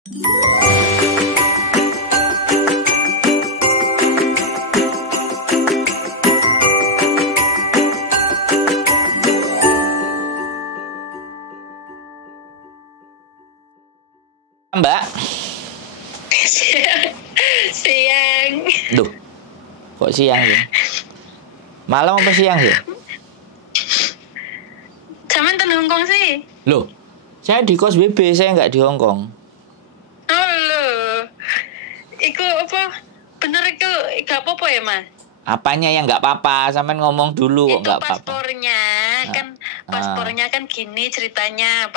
Mbak. Siang. Duh, kok siang sih? Malam apa siang sih? Sama di Hongkong sih. Loh, saya di kos BB, saya nggak di Hongkong. Oh loh. Iku apa? Bener itu gak apa-apa ya, Mas? Apanya yang nggak apa-apa? Sampean ngomong dulu kok Itu nggak apa-apa. paspornya kan gini ceritanya.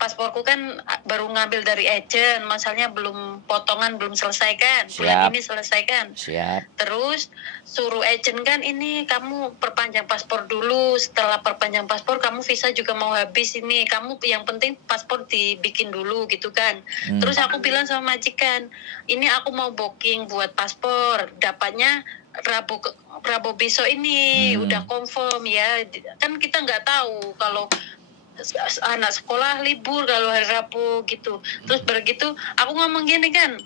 Pasporku kan baru ngambil dari agent, masalahnya belum potongan, belum selesai kan. Bulan ini selesai kan. Siap. Terus suruh agent kan, ini kamu perpanjang paspor dulu. Setelah perpanjang paspor kamu visa juga mau habis ini. Kamu yang penting paspor dibikin dulu gitu kan. Terus aku bilang sama majikan, ini aku mau booking buat paspor, dapatnya Rabu besok ini udah confirm ya. Kan kita nggak tahu kalau anak sekolah libur kalau hari Rabu gitu. Terus begitu aku ngomong gini kan,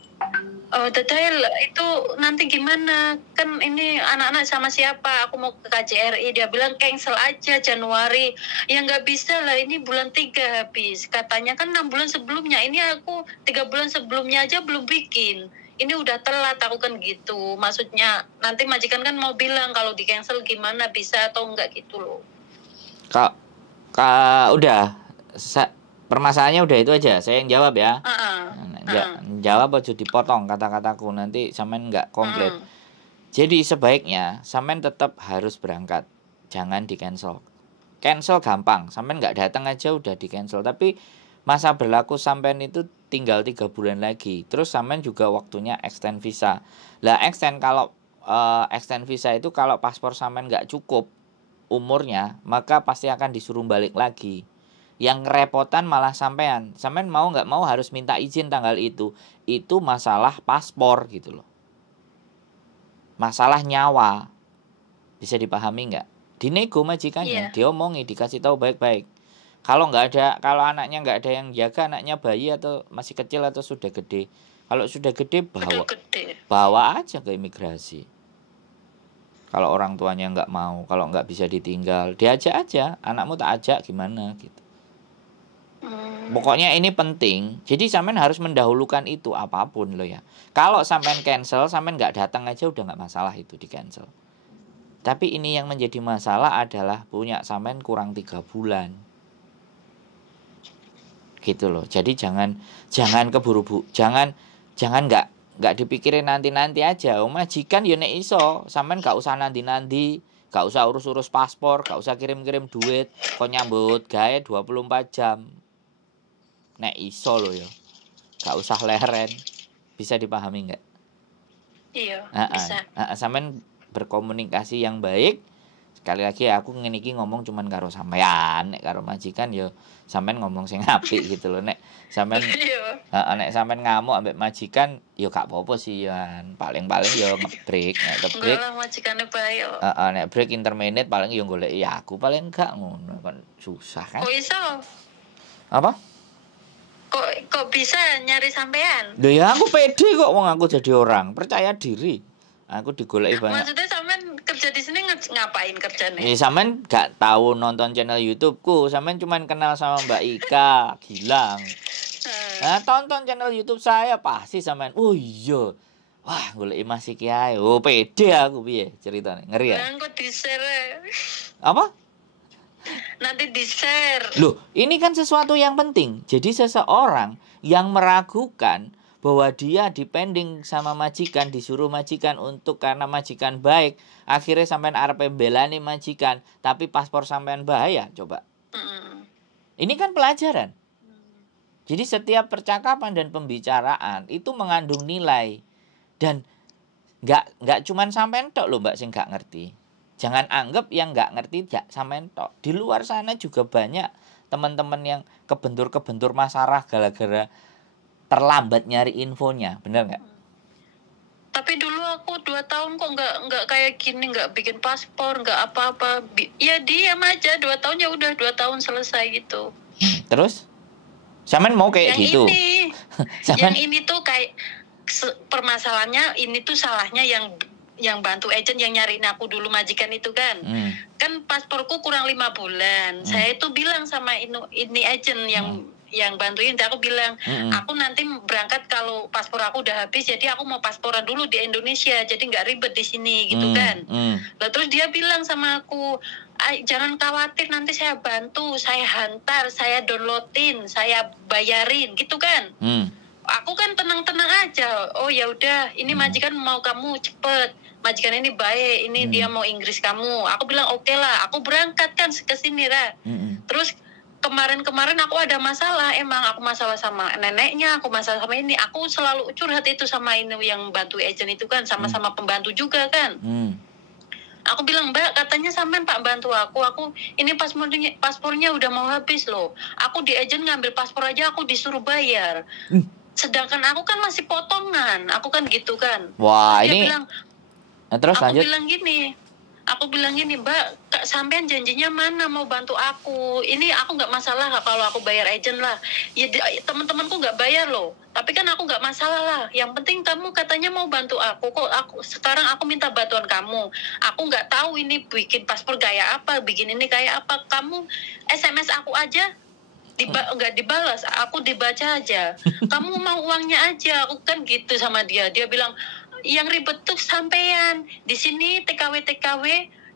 Detail itu nanti gimana? Kan ini anak-anak sama siapa? Aku mau ke KJRI. Dia bilang cancel aja Januari. Ya nggak bisa lah, ini bulan 3 habis. Katanya kan 6 bulan sebelumnya. Ini aku 3 bulan sebelumnya aja belum bikin. Ini udah telat, aku kan gitu. Maksudnya nanti majikan kan mau bilang kalau di cancel gimana, bisa atau enggak gitu loh. Kak, udah. Permasalahannya udah itu aja. Saya yang jawab ya. Jawab aja, dipotong kata-kataku, nanti sampean nggak komplit. Jadi sebaiknya sampean tetap harus berangkat. Jangan di cancel. Cancel gampang. Sampean nggak datang aja udah di cancel. Tapi masa berlaku sampean itu tinggal 3 bulan lagi. Terus sampean juga waktunya extend visa. Lah extend, kalau extend visa itu kalau paspor sampean nggak cukup umurnya, maka pasti akan disuruh balik lagi. Yang ngerepotan malah sampean. Sampean mau nggak mau harus minta izin tanggal itu. Itu masalah paspor gitu loh. Masalah nyawa. Bisa dipahami nggak? Dinego majikannya, diomongi, dikasih tahu baik-baik. Kalau anaknya nggak ada yang jaga, anaknya bayi atau masih kecil atau sudah gede. Kalau sudah gede bawa aja ke imigrasi. Kalau orang tuanya nggak mau, kalau nggak bisa ditinggal, diajak aja. Anakmu tak ajak gimana gitu. Pokoknya ini penting. Jadi sampean harus mendahulukan itu apapun loh ya. Kalau sampean cancel, sampean nggak datang aja udah nggak masalah itu di cancel. Tapi ini yang menjadi masalah adalah punya sampean kurang 3 bulan. Gitu loh. Jadi jangan keburu-buru, jangan nggak dipikirin nanti aja. Majikan ya nek iso, sampean nggak usah nanti, nggak usah urus paspor, nggak usah kirim duit, kok nyambut gawe 24 jam. Nek iso loh ya, nggak usah leren. Bisa dipahami nggak? Iya, bisa. Sampean berkomunikasi yang baik. Sekali lagi aku ngene iki ngomong cuman karo sampean, nek karo majikan yo sampean ngomong sing apik gitu loh. Nek sampean nek sampean ngamuk ambek majikan yo gak apa-apa sih ya. Paling yo nge-break, nek ke-break. Enggak lah, majikane bae yo. Nek break interminute paling yo goleki aku, paling gak ngono kan susah kan. Kok iso? Apa? Kok bisa nyari sampean? Lho ya aku pede kok, wong aku jadi orang percaya diri. Aku digoleki banyak. Maksudnya sampean kerja di sini ngapain kerjanya? Sampean gak tahu nonton channel YouTubeku, sampean cuman kenal sama Mbak Ika Gilang. Nah, tonton channel YouTube saya pasti sampean. Oh iya. Wah, goleki Mas iki ae. Oh, pede aku piye ceritane. Ngeri ya? Kok di-share. Apa? Nanti di-share. Loh, ini kan sesuatu yang penting. Jadi seseorang yang meragukan bahwa dia depending sama majikan, disuruh majikan untuk karena majikan baik, akhirnya sampean arepe belani majikan, tapi paspor sampean bahaya, coba. Ini kan pelajaran. Jadi setiap percakapan dan pembicaraan itu mengandung nilai. Dan nggak cuman sampean tok loh Mbak sing nggak ngerti. Jangan anggap yang nggak ngerti gak sampean tok. Di luar sana juga banyak teman-teman yang kebentur masalah gara-gara terlambat nyari infonya, bener nggak? Tapi dulu aku 2 tahun kok nggak kayak gini, nggak bikin paspor, nggak apa-apa. Ya diam aja 2 tahun, ya udah 2 tahun selesai gitu. Terus? Sampean mau kayak yang gitu. Yang ini tuh kayak permasalahannya ini tuh salahnya yang bantu agent yang nyariin aku dulu majikan itu kan. Kan pasporku kurang 5 bulan. Saya itu bilang sama ini agent yang bantuin, aku bilang, aku nanti berangkat kalau paspor aku udah habis, jadi aku mau pasporan dulu di Indonesia, jadi nggak ribet di sini gitu kan. Lalu terus dia bilang sama aku, jangan khawatir, nanti saya bantu, saya hantar, saya downloadin, saya bayarin gitu kan. Aku kan tenang-tenang aja. Oh ya udah, ini majikan mau kamu cepet, majikan ini baik, ini dia mau Inggris kamu. Aku bilang oke lah, aku berangkat kan ke sini lah. Terus kemarin aku ada masalah, emang aku masalah sama neneknya, aku masalah sama ini. Aku selalu curhat itu sama ini yang bantu agent itu kan, sama-sama pembantu juga kan. Aku bilang, Mbak, katanya sampean Pak bantu aku ini paspornya udah mau habis loh. Aku di agent ngambil paspor aja aku disuruh bayar. Sedangkan aku kan masih potongan, aku kan gitu kan. Wah, dia ini bilang, terus aku lanjut. Aku bilang gini, Mbak, sampean janjinya mana mau bantu aku? Ini aku nggak masalah kalau aku bayar agent lah. Ya teman-temanku nggak bayar loh. Tapi kan aku nggak masalah lah. Yang penting kamu katanya mau bantu aku. Kok sekarang aku minta bantuan kamu. Aku nggak tahu ini bikin paspor kayak apa, bikin ini kayak apa. Kamu SMS aku aja nggak dibalas, aku dibaca aja. Kamu mau uangnya aja, aku kan gitu sama dia. Dia bilang, yang ribet tuh sampean. Di sini TKW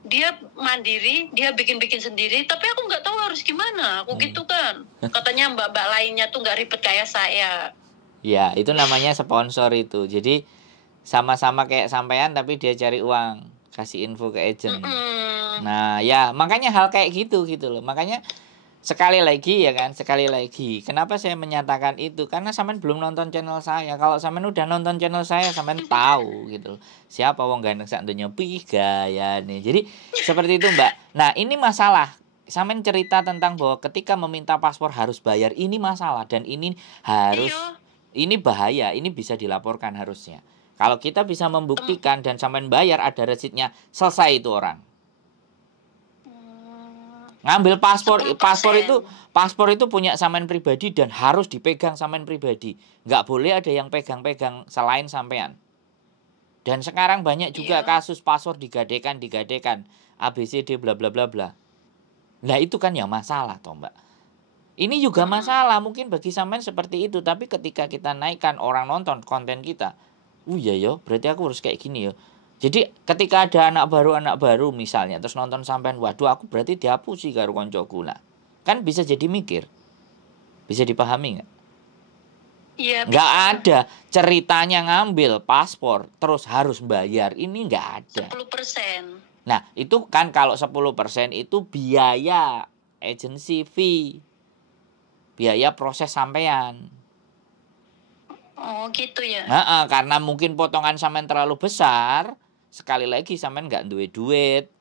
dia mandiri, dia bikin sendiri. Tapi aku nggak tahu harus gimana. Aku gitu kan. Katanya mbak-mbak lainnya tuh nggak ribet kayak saya. Ya, itu namanya sponsor itu. Jadi sama-sama kayak sampean tapi dia cari uang, kasih info ke agent. Nah, ya makanya hal kayak gitu loh. Makanya sekali lagi, kenapa saya menyatakan itu? Karena sampean belum nonton channel saya. Kalau sampean udah nonton channel saya, sampean tahu gitu. Siapa wong ganteng sak donya gaya nih. Jadi seperti itu, Mbak. Nah, ini masalah. Sampean cerita tentang bahwa ketika meminta paspor harus bayar, ini masalah dan ini harus ini bahaya, ini bisa dilaporkan harusnya. Kalau kita bisa membuktikan dan sampean bayar, ada resitnya, selesai itu orang. Ngambil paspor itu punya sampean pribadi dan harus dipegang sampean pribadi. Nggak boleh ada yang pegang-pegang selain sampean. Dan sekarang banyak juga kasus paspor digadekan ABCD bla bla bla bla. Nah, itu kan ya masalah toh, Mbak. Ini juga masalah mungkin bagi sampean seperti itu, tapi ketika kita naikkan orang nonton konten kita, iya yo, berarti aku harus kayak gini yo. Jadi ketika ada anak baru misalnya terus nonton sampean, waduh aku berarti dihapusi karo koncoku. Nah, kan bisa jadi mikir. Bisa dipahami nggak? Iya. Nggak ada ceritanya ngambil paspor terus harus bayar. Ini nggak ada. 10%. Nah, itu kan kalau 10% itu biaya agency fee. Biaya proses sampean. Oh gitu ya. Karena mungkin potongan sampean terlalu besar. Sekali lagi sampean nggak duit.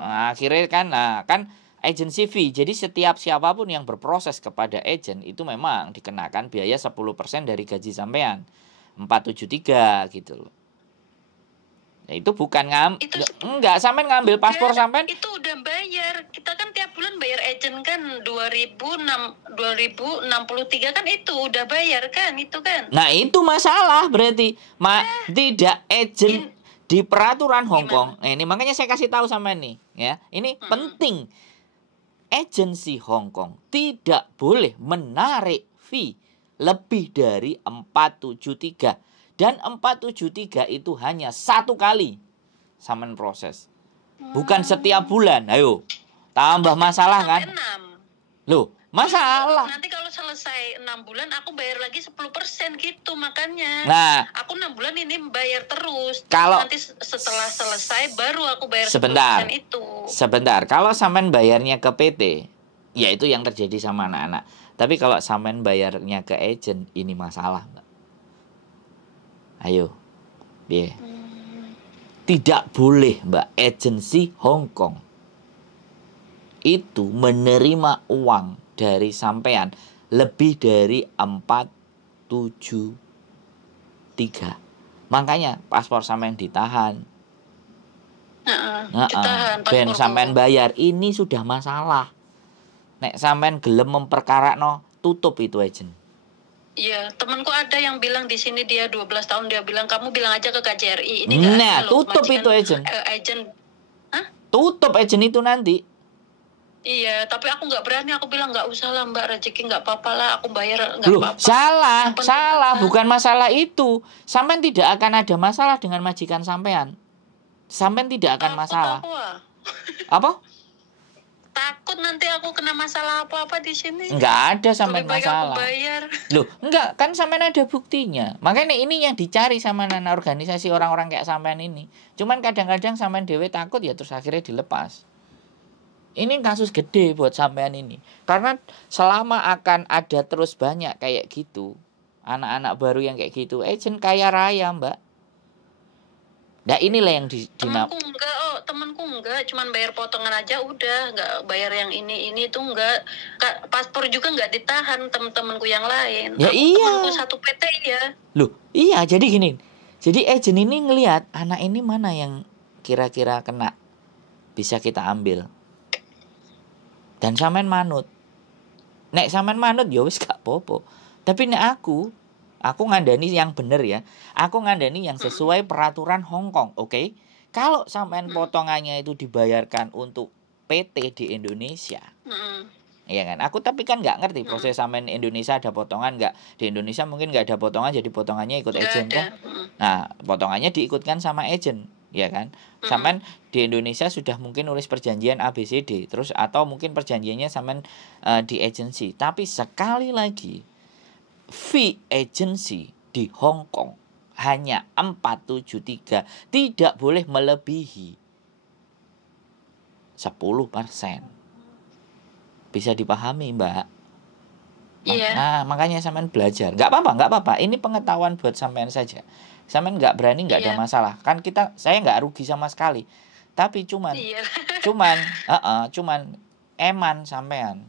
Akhirnya kan agency fee. Jadi setiap siapapun yang berproses kepada agent itu memang dikenakan biaya 10% dari gaji sampean. 473 gitu loh. Ya, itu bukan enggak sampean ngambil paspor sampean. Itu udah bayar. Kita kan tiap bulan bayar agent kan 2063 kan itu udah bayar kan itu kan. Nah, itu masalah berarti. Tidak agent di peraturan Hong Kong. Ini makanya saya kasih tahu sama nih, ya. Ini penting. Agensi Hong Kong tidak boleh menarik fee lebih dari 473. Dan 473 itu hanya satu kali sampean proses. Bukan setiap bulan. Ayo. Tambah masalah kan? 6. Loh, masalah. Nanti kalau selesai 6 bulan aku bayar lagi 10% gitu makanya. Nah, aku 6 bulan ini bayar terus. Kalau nanti setelah selesai baru aku bayar sebentar, 10% itu. Sebentar, kalau sampean bayarnya ke PT, ya itu yang terjadi sama anak-anak. Tapi kalau sampean bayarnya ke agent, ini masalah, Mbak. Ayo. Tidak boleh, Mbak, agensi Hong Kong itu menerima uang dari sampean lebih dari 473. Makanya paspor sampean ditahan. Ditahan Ben sampean bayar, ini sudah masalah. Nek sampean gelem memperkarakno, tutup itu agent. Iya, temanku ada yang bilang di sini dia 12 tahun, dia bilang kamu bilang aja ke KJRI. Ini Nah, tutup itu agent. Agent. Hah? Tutup agent itu nanti. Iya, tapi aku nggak berani. Aku bilang nggak usah lah Mbak, rezeki nggak apa-apa lah. Aku bayar nggak apa-apa. Salah. Bukan masalah itu. Sampean tidak akan ada masalah dengan majikan sampean. Sampean tidak akan masalah. Apa? Takut nanti aku kena masalah apa-apa di sini. Nggak ada sampean masalah. Aku bayar. Loh, enggak, kan sampean ada buktinya. Makanya ini yang dicari sama nana organisasi orang-orang kayak sampean ini. Cuman kadang-kadang sampean dewe takut ya terus akhirnya dilepas. Ini kasus gede buat sampean ini. Karena selama akan ada terus banyak kayak gitu, anak-anak baru yang kayak gitu, agent kaya raya, Mbak. Nah inilah yang temanku enggak, cuman bayar potongan aja udah, enggak bayar yang ini tuh enggak. Paspor juga enggak ditahan teman-temanku yang lain. Ya iya. Temanku satu PT ya. Loh, iya jadi gini. Jadi agent ini ngelihat anak ini mana yang kira-kira kena bisa kita ambil. Dan sampean manut. Nek sampean manut ya wis gak apa-apa. Tapi nek aku ngandani yang bener ya. Aku ngandani yang sesuai peraturan Hong Kong, oke? Kalau sampean potongannya itu dibayarkan untuk PT di Indonesia. Iya kan? Aku tapi kan nggak ngerti proses sampean Indonesia ada potongan nggak? Di Indonesia mungkin nggak ada potongan, jadi potongannya ikut agent kan? Nah, potongannya diikutkan sama agent. Ya kan, sampean di Indonesia sudah mungkin nulis perjanjian ABCD terus atau mungkin perjanjiannya sampean di agensi. Tapi sekali lagi fee agency di Hong Kong hanya 473, tidak boleh melebihi 10%. Bisa dipahami, Mbak? Iya. Nah, makanya sampean belajar. Nggak apa-apa. Ini pengetahuan buat sampean saja. Sampean nggak berani nggak ada masalah. Kan saya nggak rugi sama sekali. Tapi cuman eman sampean.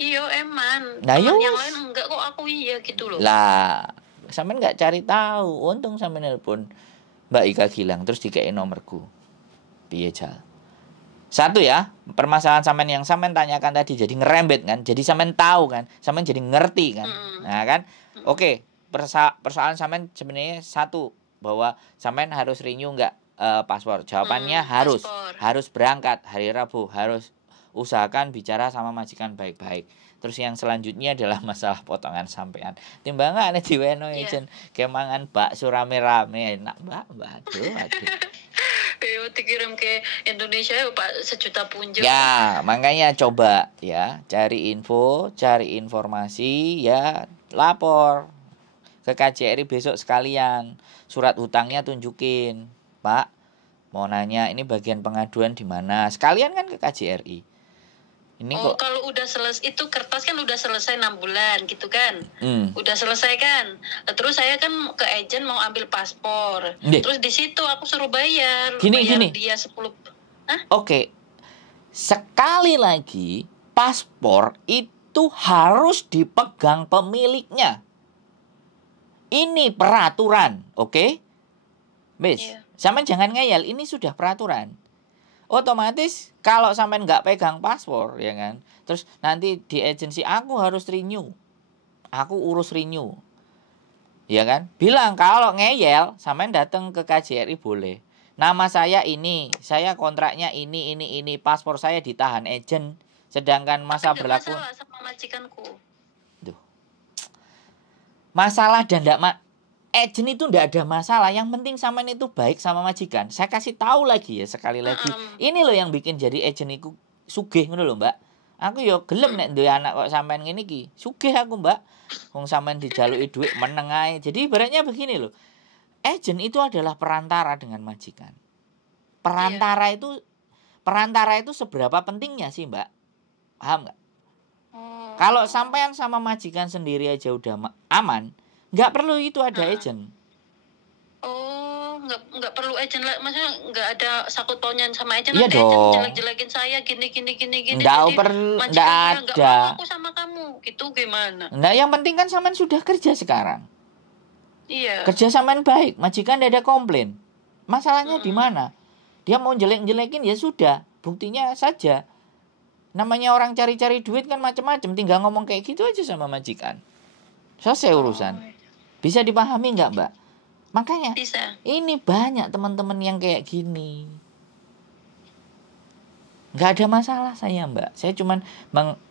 Iya eman. Nah, yang lain enggak kok, aku iya gitu loh. Lah, sampean nggak cari tahu. Untung sampean nelpon Mbak Ika Gilang terus dikei nomorku. Piye Jal? Satu ya, permasalahan sampean yang sampean tanyakan tadi jadi ngerembet kan. Jadi sampean tahu kan, sampean jadi ngerti kan. Nah kan? Oke. Persoalan sampean sebenarnya satu, bahwa sampean harus renew enggak paspor. Jawabannya harus berangkat hari Rabu, harus usahakan bicara sama majikan baik-baik. Terus yang selanjutnya adalah masalah potongan sampean. Timbangane diweno agent kemangan bakso rame-rame enak, Mbak. Aduh. Yo dikirim ke Indonesia ya Pak 1 juta punjo. Ya, makanya coba ya, cari info, cari informasi ya, lapor ke KJRI besok sekalian. Surat hutangnya tunjukin. Pak, mau nanya ini bagian pengaduan di mana? Sekalian kan ke KJRI. Ini kok kalau udah selesai itu kertas kan udah selesai 6 bulan gitu kan. Udah selesai kan. Terus saya kan ke agent mau ambil paspor. Terus di situ aku suruh bayar. Gini. Dia 10. Oke. Sekali lagi, paspor itu harus dipegang pemiliknya. Ini peraturan, oke? Sampean jangan ngeyel, ini sudah peraturan. Otomatis kalau sampean nggak pegang paspor, ya kan? Terus nanti di agensi aku harus renew. Aku urus renew. Ya kan? Bilang kalau ngeyel, sampean datang ke KJRI boleh. Nama saya ini, saya kontraknya ini, paspor saya ditahan agent. Sedangkan masa berlaku masalah sama majikanku. Masalah dan agent itu ndak ada masalah. Yang penting sampean itu baik sama majikan. Saya kasih tahu lagi ya sekali lagi. Ini loh yang bikin jadi agent iku sugih ngono lho, Mbak. Aku yo gelem nek duwe anak kok sampean ngene iki. Sugih aku, Mbak. Wong sampean dijaluki dhuwit meneng ae. Jadi ibaratnya begini loh. Agent itu adalah perantara dengan majikan. Perantara itu seberapa pentingnya sih, Mbak? Paham enggak? Kalau sampean sama majikan sendiri aja udah aman, nggak perlu itu ada agent. Nggak perlu agent lah, maksudnya nggak ada sakut paunya sama agent. Iya dong. Jelek-jelekin saya gini. Nggak ada. Nggak aku sama kamu, gitu gimana? Nah, yang penting kan sampean sudah kerja sekarang. Iya. Kerja sampean baik, majikan nggak ada komplain. Masalahnya di mana? Dia mau jelek-jelekin ya sudah, buktinya saja. Namanya orang cari-cari duit kan macam-macam, tinggal ngomong kayak gitu aja sama majikan. Selesai urusan. Bisa dipahami nggak, Mbak? Makanya Bisa. Ini banyak teman-teman yang kayak gini. Nggak ada masalah saya, Mbak. Saya cuman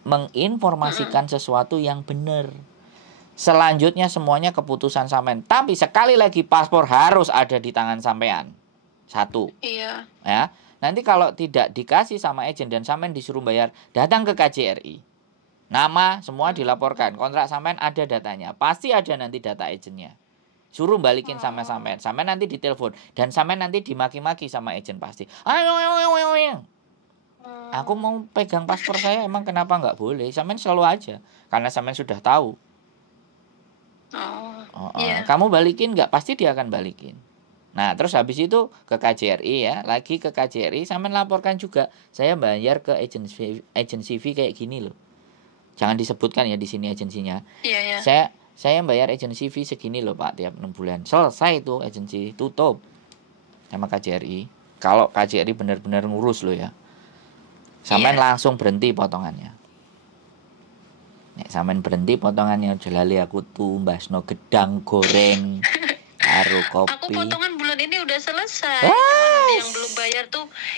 menginformasikan sesuatu yang benar. Selanjutnya semuanya keputusan sampean. Tapi sekali lagi paspor harus ada di tangan sampean. 1. Iya. Ya. Nanti kalau tidak dikasih sama agen dan sampean disuruh bayar, datang ke KJRI. Nama semua dilaporkan. Kontrak sampean ada datanya. Pasti ada nanti data agennya. Suruh balikin sama sampean. Sampean nanti ditelepon dan sampean nanti dimaki-maki sama agen pasti. Ayo. Aku mau pegang paspor saya, emang kenapa nggak boleh? Sampean selalu aja. Karena sampean sudah tahu. Iya. Kamu balikin nggak? Pasti dia akan balikin. Nah, terus habis itu ke KJRI ya, lagi ke KJRI, sampean laporkan juga, saya bayar ke agensi fee kayak gini loh. Jangan disebutkan ya di sini agensinya. Iya. Saya bayar agensi fee segini loh Pak tiap 6 bulan. Selesai itu agensi tutup sama KJRI. Kalau KJRI benar-benar ngurus loh ya. Sampean langsung berhenti potongannya. Nek sampean berhenti potongannya jelali aku tumbasno gedang goreng karo kopi. Aku potongan bulan ini udah selesai. Cuman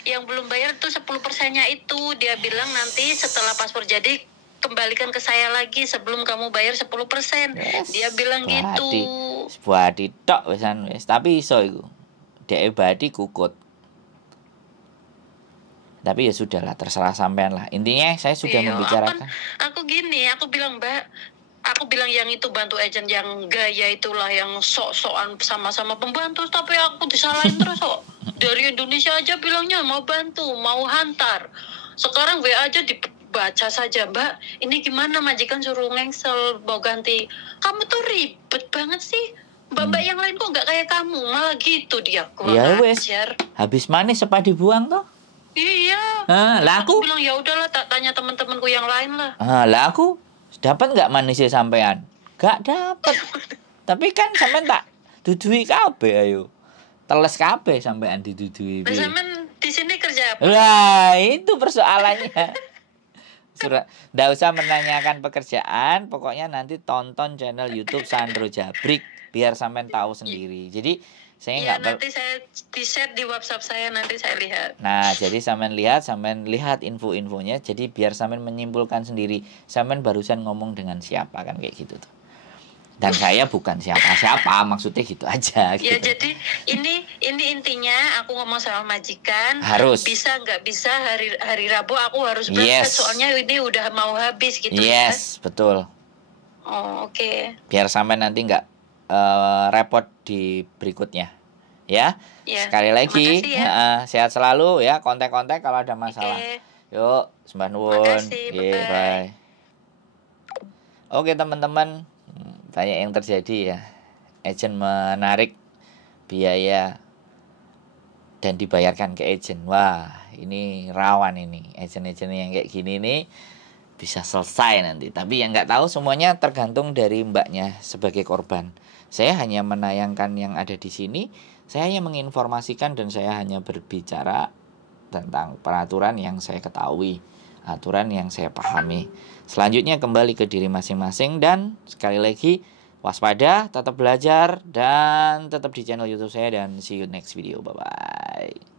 yang belum bayar tuh 10%-nya itu dia bilang nanti setelah paspor jadi kembalikan ke saya lagi sebelum kamu bayar 10%. Dia bilang gitu. Sebuah tok wisan wis, tapi iso iku. Dek badi kukut. Tapi ya sudahlah, terserah sampean lah. Intinya saya sudah membicarakan. Aku bilang, Mbak, aku bilang yang itu bantu agent yang gaya itulah yang sok-sokan sama-sama pembantu, tapi aku disalahin terus kok. Dari Indonesia aja bilangnya mau bantu, mau hantar. Sekarang WA aja dibaca saja, Mbak. Ini gimana majikan suruh ngengsel mau ganti. Kamu tuh ribet banget sih. Mbak-mbak yang lain kok nggak kayak kamu, malah gitu dia. Ya wes. Habis manis apa dibuang toh? Iya. Lah aku bilang ya udahlah, tak tanya teman-temanku yang lain lah. Lah aku dapat nggak manisnya sampean? Gak dapat. Tapi kan sampean tak dudui kabeh ayo. Teles kabeh sampean didudui. Sampean di sini kerja apa? Lah itu persoalannya. Nggak usah menanyakan pekerjaan, pokoknya nanti tonton channel YouTube Sandro Jabrik biar sampean tahu sendiri. Jadi saya nanti saya di-share di WhatsApp saya, nanti saya lihat. Nah, jadi sampean lihat info-infonya, jadi biar sampean menyimpulkan sendiri. Sampean barusan ngomong dengan siapa kan kayak gitu tuh. Dan saya bukan siapa-siapa, maksudnya gitu aja. Gitu. Ya jadi ini intinya aku ngomong sama majikan. Harus. Bisa nggak bisa hari Rabu aku harus berangkat, soalnya ini udah mau habis gitu ya. Yes, betul. Oh, oke. Biar sampean nanti nggak repot di berikutnya ya. Sekali lagi sehat selalu ya, kontak-kontak kalau ada masalah. Yuk, sembah nuwun. Bye. Oke teman-teman, banyak yang terjadi ya. Agent menarik biaya dan dibayarkan ke agent. Wah, ini rawan ini. Agent-agent yang kayak gini nih bisa selesai nanti. Tapi yang nggak tahu semuanya tergantung dari mbaknya sebagai korban. Saya hanya menayangkan yang ada di sini. Saya hanya menginformasikan dan saya hanya berbicara tentang peraturan yang saya ketahui, aturan yang saya pahami. Selanjutnya kembali ke diri masing-masing dan sekali lagi waspada, tetap belajar dan tetap di channel YouTube saya dan see you next video. Bye bye.